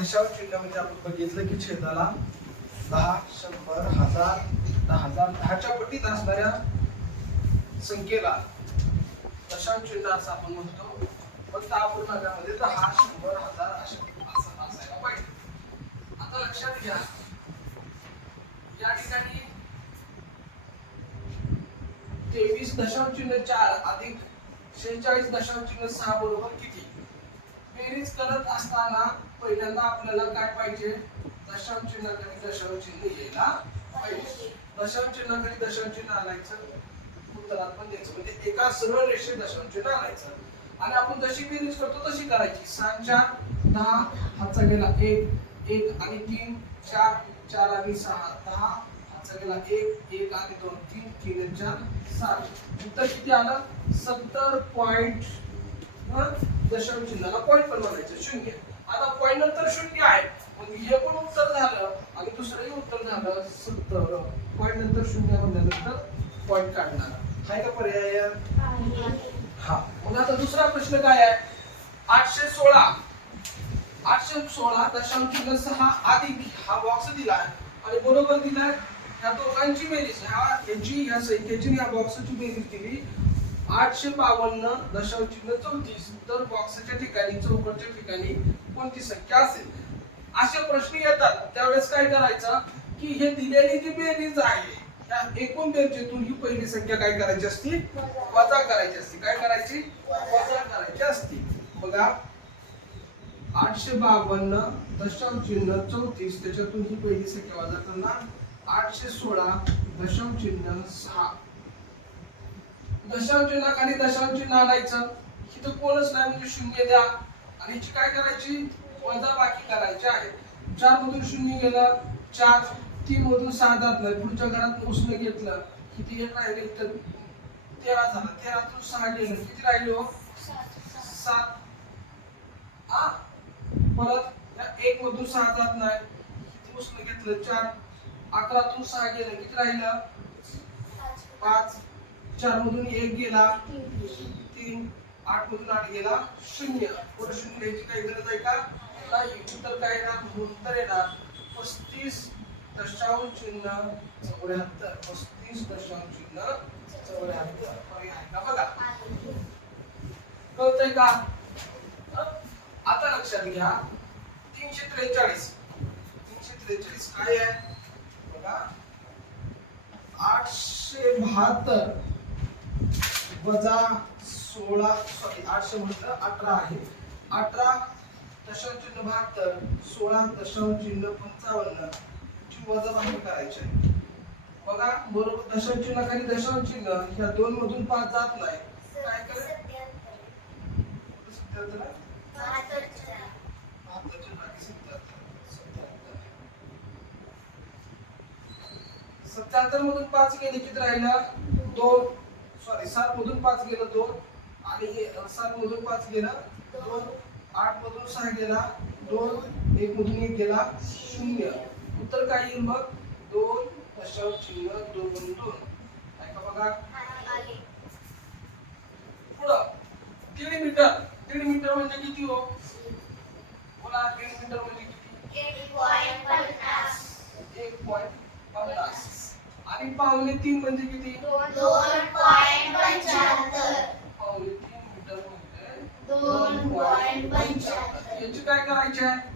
दशांश चिन्हामध्ये म्हणजे आपण बघितलं की छेदाला दहा शंभर हजार दहा हजार दहाच्या पटीत असणाऱ्या संख्येला दशांश चिन्ह असं आपण म्हणतो? फक्त अपूर्णांकामध्ये दहा शंभर हजार अशा असं असायला पाहिजे. आता लक्षात घ्या. या ठिकाणी तेवीस दशांश चिन्ह चार अधिक शेहेचाळीस दशांश चिन्ह सहा बरोबर किती? बेरीज करत असताना पहिल्यांदा आपल्याला काय पाहिजे? दशांश कधी दशांश चिन्ह यायला पाहिजे. दशांश कधी दशांश चिन्ह आणायचं. उत्तरात पण द्यायचं. म्हणजे एका सरळ रेषेत दशांश चिन्ह आणायचं. आणि आपण जशी बेरीज करतो तशी करायची. सहा चार दहा हातचा गेला एक एक आणि तीन चार चार आणि सहा. दहा हातचा गेला एक एक आणि दोन तीन तीन आणि चार सात. उत्तर किती आलं? सत्तर पॉईंट दशांश चिन्हाला पॉईंट पण म्हणायचं शून्य. आता पॉइंट नंतर शून्य आहे. मग हे पण उत्तर झालं आणि दुसरंही उत्तर झालं सत्तर पॉइंट नंतर शून्य म्हणल्यानंतर पॉइंट काढणार. हाय का पर्याय? हा. मग आता दुसरा प्रश्न काय आहे? आठशे सोळा. आठशे सोळा दशांश सहा अधिक हा बॉक्स दिलाय आणि बरोबर दिलाय ह्या दोघांची बेरीज. ह्या यांची ह्या संख्येची ह्या बॉक्सची बेरीज दिली आठशे बावन्न दशांश चौतीस. तर बॉक्सच्या ठिकाणी चौकटच्या ठिकाणी कोणती संख्या असेल? असे प्रश्न येतात. त्यावेळेस काय करायचं की हे दिलेली जी बेरीज आहे त्या एकूण बेरजेतून ही पहिली संख्या काय करायची असती? वजा करायची असती. काय करायची? वजा करायची असती. बघा आठशे बावन्न दशांश चिन्ह चौतीस त्याच्यातून ही पहिली संख्या वजा करणार. आठशे सोळा दशांश चिन्ह सहा. दशांश चिन्हाखाली दशांश चिन्ह आणायचं. इथं कोणच नाही म्हणजे शून्य द्या. आणि काय करायची? वजा बाकी करायची आहे. चार मधून शून्य गेलं चार तीन मधून सहा जात नाही पुढच्या घरात उसनं घेतलं किती एक राहिले? तर तेरा झाला. तेरातून सहा गेलं. किती राहिले हो? सात. हा परत एक मधून सहा जात नाही. किती उसनं घेतलं? चार. अकरातून सहा गेलं. किती राहिलं? पाच. चार मधून एक गेला. तीन. आठ मधून आठ गेला शून्य. पुढे शून्य घ्यायची काही गरज आहे का? नाही उत्तर काय येणार? उत्तर येणार. पस्तीस दशांश चिन्ह चौऱ्याहत्तर. पस्तीस दशांश चिन्ह चौऱ्याहत्तर. पर्याय आहे का? बघा. कळतंय का? आता लक्षात घ्या. तीनशे त्रेचाळीस. तीनशे त्रेचाळीस काय आहे? बघा. आठशे बहात्तर. वजा सोळा सॉरी आठशे म्हटलं अठरा आहे. अठरा दशांश चिन्ह बहात्तर सोळा दशांश चिन्ह पंचावन्न ची वजा बाहेर करायची आहे. बघा बरोबर दशांश चिन्ह खाली दशांश चिन्ह ह्या दोन मधून पाच जात नाही. काय सत्याहत्तर. सत्याहत्तर मधून पाच गेले किती राहिलं? दोन. सॉरी सात मधून पाच गेलं दोन. आणि सात मधून पाच गेलं दोन. आठ मधून सहा गेला दोन. एक मधून एक गेला शून्य. उत्तर काय येईल मग दोन दशांश चिन्ह दोन दोन. काय का बघा. पुढं. दीड मीटर. दीड मीटर म्हणजे किती हो? बोला दीड मीटर म्हणजे किती? एक पॉईंट पन्नास. आणि पावणे तीन म्हणजे किती? पावणे तीन मीटर म्हणजे दोन point पंच्याहत्तर. याची काय करायची आहे?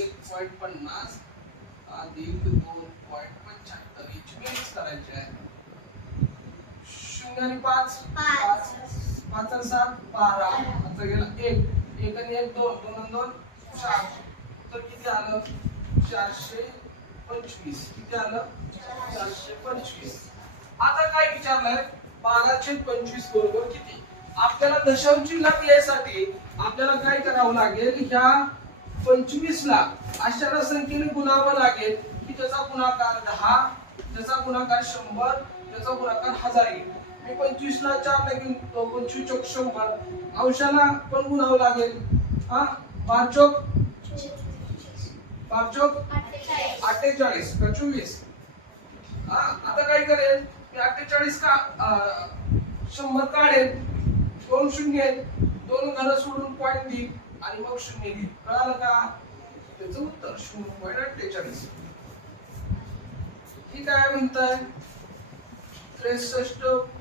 एक पॉईंट पन्नास अधिक दोन पॉईंट पंच्याहत्तर याची बेरीज करायची आहे. शून्य आणि पाच? पाच. पाच आणि सात? बारा. आता गेला एक. एक आणि एक दोन. दोन आणि दोन? चार. तर किती आलं? चारशे पंचवीस. किती आलं? चारशे पंचवीस. आता काय विचारलंय? बाराशे पंचवीस बरोबर किती? आपल्याला दशांश लपल्यासाठी यायसाठी आपल्याला काय करावं लागेल? ह्या पंचवीस ला अशा संख्येने गुणावं लागेल की त्याचा गुणाकार दहा त्याचा गुणाकार शंभर त्याचा गुणाकार हजार. येईल मी पंचवीस ला चार लागेल पंचवीस चौक शंभर. अंशाला पण गुणावं लागेल. हा? पाच चौक? पाच चौक अठ्ठेचाळीस का चोवीस हा आता काय करेल? मी अठ्ठेचाळीस का शंभर काढेल. दोन शून्य दोन घरं सोडून पॉईंट देईल. आणि मग शून्य घेईल कळालं का? त्याचं उत्तर शून्य पॉईंट अठ्ठेचाळीस. ही काय म्हणताय. त्रेसष्ट पॉईंट